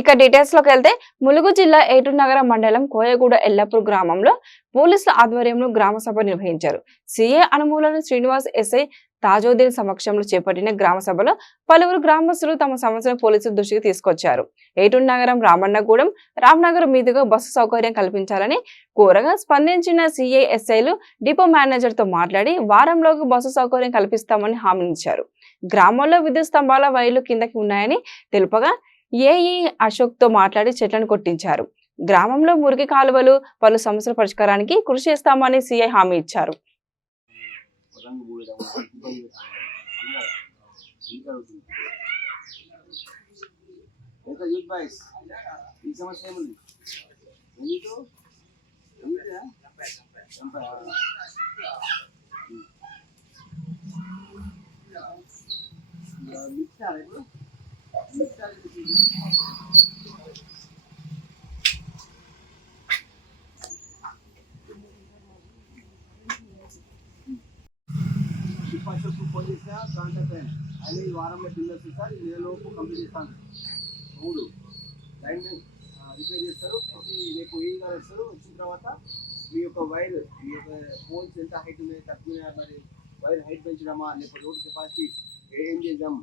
ఇక డీటెయిల్స్ లోకి వెళ్తే ములుగు జిల్లా ఏటూరు నగర మండలం కోయగూడ ఎల్లపూర్ గ్రామంలో పోలీసుల ఆధ్వర్యంలో గ్రామ సభ నిర్వహించారు. సీఏ అనుమూలన శ్రీనివాస్, ఎస్ఐ తాజుద్దీన్ సమక్షంలో చేపట్టిన గ్రామ సభలో పలువురు గ్రామస్తులు తమ సమస్యను పోలీసుల దృష్టికి తీసుకొచ్చారు. ఏటూరు నగరం రామన్నగూడెం, రామ్నగర్ మీదుగా బస్సు సౌకర్యం కల్పించాలని కోరగా స్పందించిన సీఐ, ఎస్ఐలు డిపో మేనేజర్ తో మాట్లాడి వారంలోకి బస్సు సౌకర్యం కల్పిస్తామని హామీనిచ్చారు. గ్రామంలో విద్యుత్ స్తంభాల వైర్లు కిందకి ఉన్నాయని తెలుపగా ఏఈ అశోక్ తో మాట్లాడి చెట్లను కొట్టించారు. గ్రామంలో మురికి కాలువలు, పలు సమస్యల పరిష్కారానికి కృషి చేస్తామని సీఐ హామీ ఇచ్చారు. ఆయన ఈ వారంలో పిల్లలు సార్ ఈ నెలలోపు కంప్లీట్ చేస్తాను. 3 లైన్ రిపేర్ చేస్తారు. రేపు ఏ గారు వస్తారు. వచ్చిన తర్వాత మీ యొక్క వైర్, మీ యొక్క పోల్స్ ఎంత హైట్ ఉన్నాయి, తక్కువ, మరి వైర్ హైట్ పెంచడమా లేకపోతే రోడ్ కెపాసిటీ ఏం చేద్దాం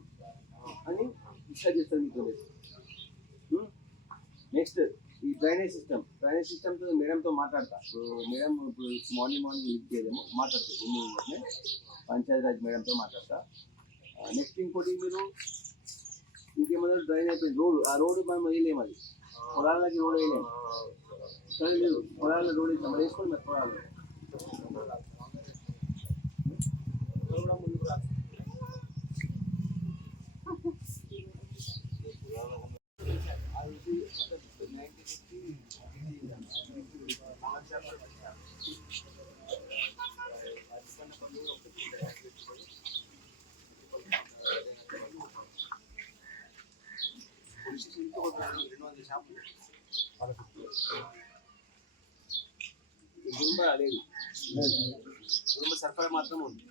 అని డిస్కస్ చేస్తారు మీకు. నెక్స్ట్ ఈ డ్రైనేజ్ సిస్టమ్తో మేడంతో మాట్లాడతా. మేడం ఇప్పుడు మార్నింగ్ యూజ్ చేయలేము, మాట్లాడతారు. పంచాయతీరాజ్ మేడంతో మాట్లాడతా. నెక్స్ట్ ఇంకోటి మీరు ఇంకేమన్నా డ్రైన్ అయిపోయింది రోడ్డు, ఆ రోడ్డు మనం వేయలేము. అది పొలాలకి రోడ్ వేయలేము. సరే మీరు పొలాల రోడ్ వేస్తాం, మరి వేసుకోండి. మరి పొలాలు లేదు, కుటుంబ సరఫరా మాత్రం ఉంది.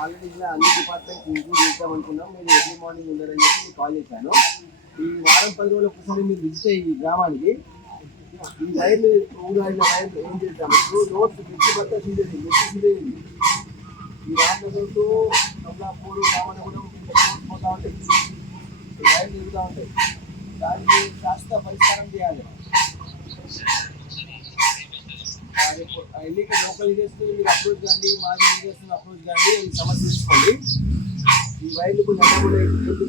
ఆల్రెడీ అన్ని డిపార్ట్మెంట్ ఇంక్లూడ్ చేద్దాం అనుకున్నాం. మీరు ఎర్లీ మార్నింగ్ ఉండాలని చెప్పి కాల్ చేశాను. ఈ వారం 10 రోజుల ఒకసారి మీరు విజిట్ అయ్యి ఈ గ్రామానికి ఈ వైర్లు ఊరాడిన వైర్లు ఏం చేద్దాం. ఇప్పుడు రోడ్స్ మెచ్చి బట్ట సీదేది ఈ రామనగర్కు కమలాపూర్, రామనగూడెం పోతా ఉంటాయి, వైర్లు తిరుగుతూ ఉంటాయి. దానికి కాస్త పరిష్కారం చేయాలి. ఎన్నిక లోకల్ చేస్తుంది మీరు అప్రోచ్ కానీ, మాది చేస్తున్న అప్రోచ్ కానీ ఈ సమస్య తీసుకోండి. ఈ వైర్లకు నడవడే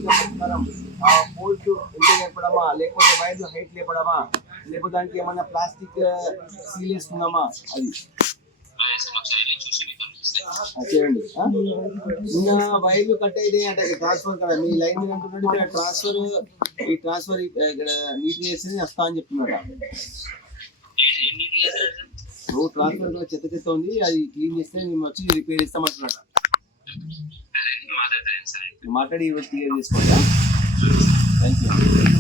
పరిష్కారం, ఆ పోల్స్ ఎంత లేపడమా, లేకపోతే వైర్లు హైట్ లేపడమా, లేకపోతే దానికి ఏమన్నా ప్లాస్టిక్ సీల్ వేసుకున్నామా, అది చేయండి. ఇంకా వైర్లు కట్ అయితే అంటే ట్రాన్స్ఫర్ కదా, మీ లైన్ అంటున్నట్టు ట్రాన్స్ఫర్ ఇక్కడ నీట్ చేసేది వస్తా అని చెప్తున్నాడు. రోడ్ ట్రాన్స్ఫర్ చెత్త ఉంది, అది క్లీన్ చేస్తే మేము వచ్చి రిపేర్ ఇస్తామంటున్నాడు. మాట్లాడి క్లియర్ చేసుకోండి. Thank you.